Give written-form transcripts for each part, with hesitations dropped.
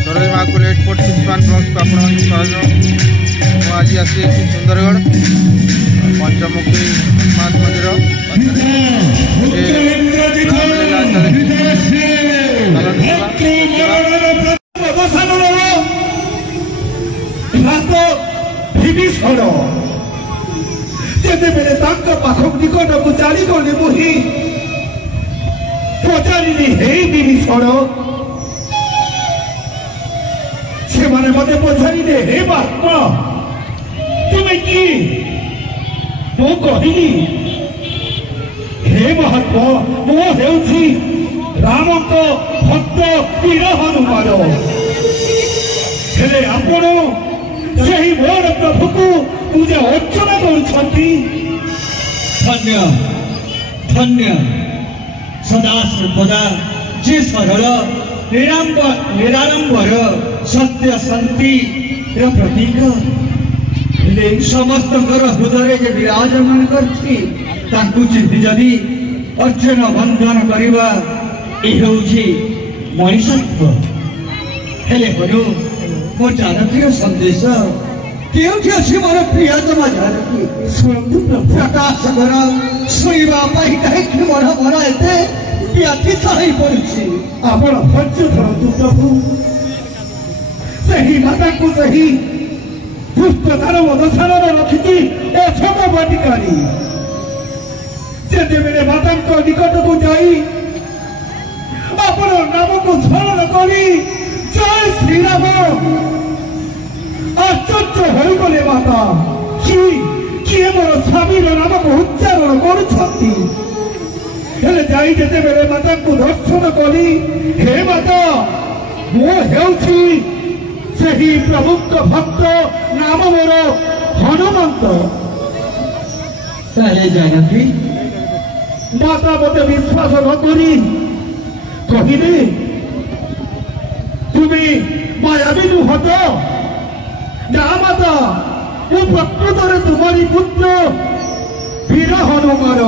इमाकुलेट port 61 block को आपण आज आसी सुंदरगढ़ पंचमुखी हनुमान मंदिर पाखक निकट को चली गली मुही पचारि विभीषण से माने मते पचारि हे महात्मा तुम्हें कि मु कहली हे महात्मा मु हेउछि राम को भक्त वीर हनुमान हेले आपण सही मोर प्रभु को पूजा अर्चना करुछंती धन्य धन्य सदा सर्वदा जे सरल निराडंबर सत्य शांति प्रतीक समस्त हृदय जे विराजमान करछि ताकू चिंती जदि अर्चना बंधन करवा ये मनीषत्व हेले हनु मोर जानकी संदेश केउठी अछि मोर प्रियतमा जानकी प्रकाश कर सुनिबा पाई काहे मोर मन एते व्यथित होई पड़छि आपण धैर्य धरतु प्रभु सही माता को सही दुष्ट दानव दशानन रखिति ए छम बाटिकारी जेते मेरे माता को निकट को जाई आपण नाम को स्मरण करी जय श्री राम आश्चर्य हो गले माता किए मोर स्वामी नाम को उच्चारण करुछंती हेले जाई जेते बेले माता को दर्शन कली हे माता मो हेउछि सही प्रमुख भक्त नाम मोर हनुमंत ताले जानकी माता मते विश्वास न करी कहिले तुम्हें मायावी नुह तो ना माता मु प्रकृत तुम्हारी पुत्र वीर हनुमान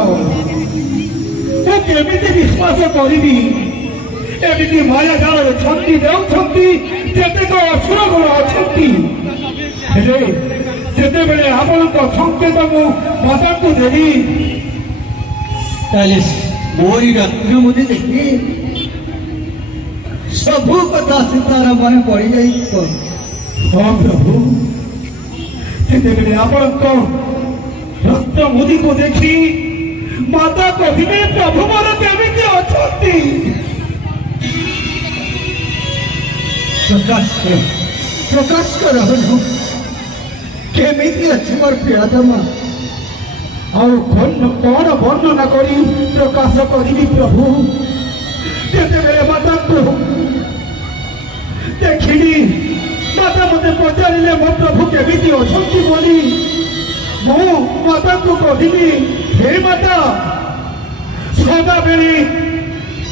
मु केमिति विश्वास करी एमती माया जाल छंती देउछंती जेतेक असुर गुण अछंती हेले जेते बेले आपनक संकेत मु माता को देली ताले मोरी रत्न मुझे देखी सबू कथा सीतार मन पड़ जाई तो हाँ प्रभु जेते बेले आपनक रत्न मुदी को देखी माता कहिने प्रभु मोर केमिति अछंती प्रकाश कर केमिति अच्छी मोर प्रियतमा और कौन वर्णना करी प्रकाश करी प्रभु जेते माता को देखिली माता मते पचारे मो प्रभु केमिति अछंती बोली मु माता को कहली हे माता सदा बेले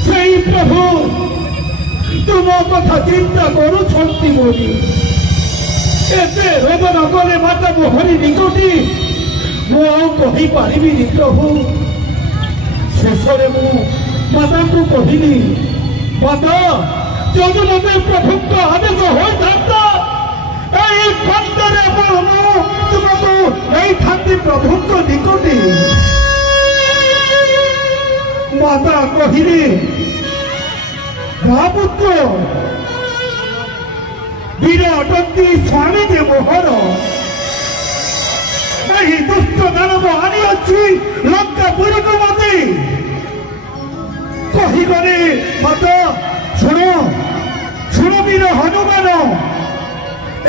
सही प्रभु तुम कथा चिंता करुछंती बोली एते रोदन कले माता को हरि निकटी मु कही पारिबी प्रभु शेषे मु माता को कहली माता जदि मते प्रभु का आदेश हो जाता तुमको नहीं थाती प्रभु को निकटी माता कहली पुत्र वीर अटंती स्वामी जे मोहर नहीं दुष्ट दानव आनी अच्छी लंकापुरी को मते कही गले माता शुणु शुणु वीर हनुमान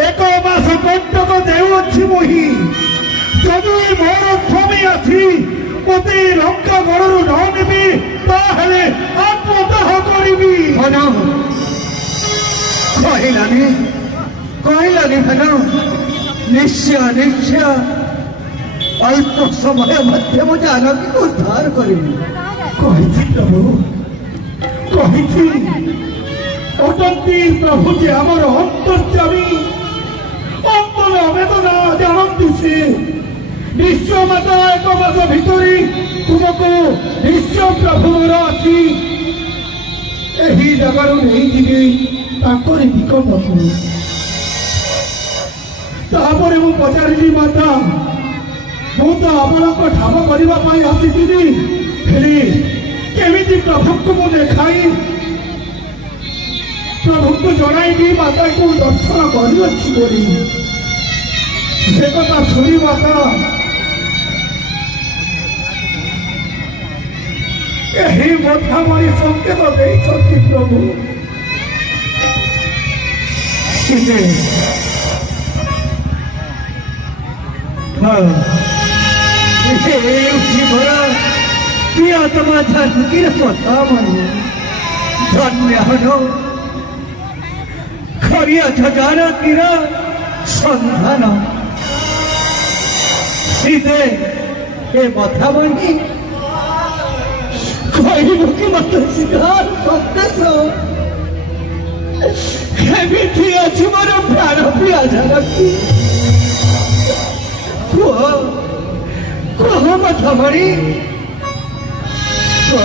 एक मास कंटक देउछि मोही जदि मोर स्वामी आसी मते लंका गणरू न नेबी ताहले आत्मदाह करिबी कहलानी हनु निश्चय निश्चय अल्प समय मध्य मुझे जानकी को उद्धार करिबी कहि प्रभु कहि अटंती प्रभु जे हमर अंतर्यामी अंतर वेदना जानती से विश्व माता एक मास भितर तुमको विश्व प्रभु अच्छी ଏହି ଜାଗାରୁ ନେଇଯିବି ତାଙ୍କରି ନିକଟକୁ। ତାପରେ ମୁଁ ପଚାରିଲି, ମାତା ମୁଁ ତ ଆପଣଙ୍କ ଠାବ କରିବା ପାଇଁ ଆସିଥିଲି, ହେଲେ କେମିତି ପ୍ରଭୁଙ୍କୁ ମୁଁ ଦେଖାଇ ପ୍ରଭୁଙ୍କୁ ଜଣାଇବି ମାତାଙ୍କୁ ଦର୍ଶନ କରିଅଛି ବୋଲି। ସେ କଥା ଶୁଣି ମାତା ଏହି ମଥାମଣି ସଂକେତ ଦେଇଛନ୍ତି ପ୍ରଭୁ। ମୋର ପ୍ରିୟତମା ଝାନ୍ସୀର ମଥାମଣି ଧନ୍ୟ ହଉ। ଖରିଅଛ ଜାନକୀର ସନ୍ଧାନ ସିଧେ ଏ ମଥାମଣି କହିବୁ କି ମତେ ସିଦ୍ଧାର ସନ୍ଦେଶ କେମିତି ଅଛି ମୋର ପ୍ରାଣ ପ୍ରିୟ ଜାନକୀ? କୁହ କୁହ ମଥାମଣି, କହ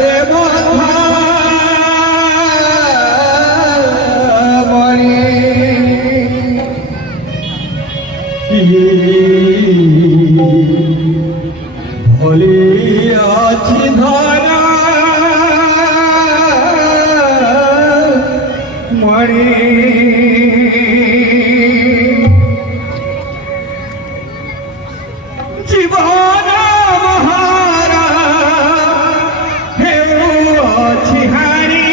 ରେ ମଥାମଣି ভলি আছে ধরা মণি জীবন মহারা হেউ আছে হারি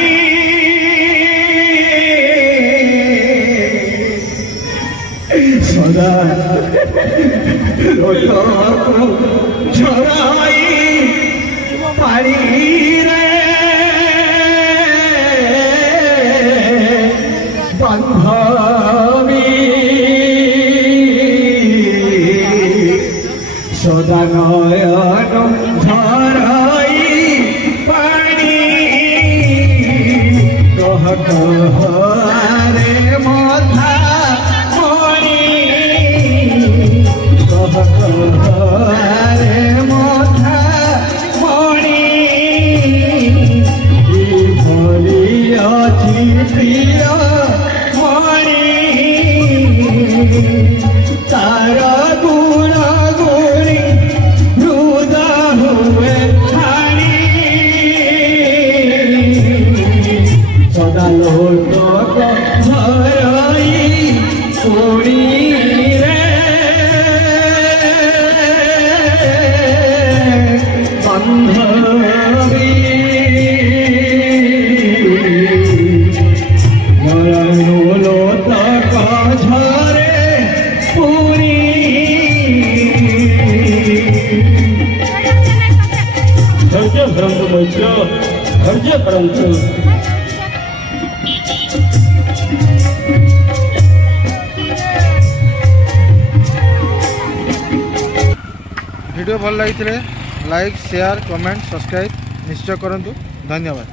সদা ঝরাই পারি রে বান্ধবী সদা নয়ন ঝরাই পারি কহ কহ রে মথা রে মথা মণি ভলি অছি প্রিয় মণি তার গুণ গুণি হৃদ হুয়ে হানি সদা লোক ধরই পুরী বান্ধবী মরণো তক ঝরে পুরী ধৈর্য ধরন্তু মৈত্র, ধৈর্য ধরন্তু। ভিডিও ভাল লাগিলে লাইক, শেয়ার, কমেন্ট, সবসক্রাইব নিশ্চয় করন্তু। ধন্যবাদ।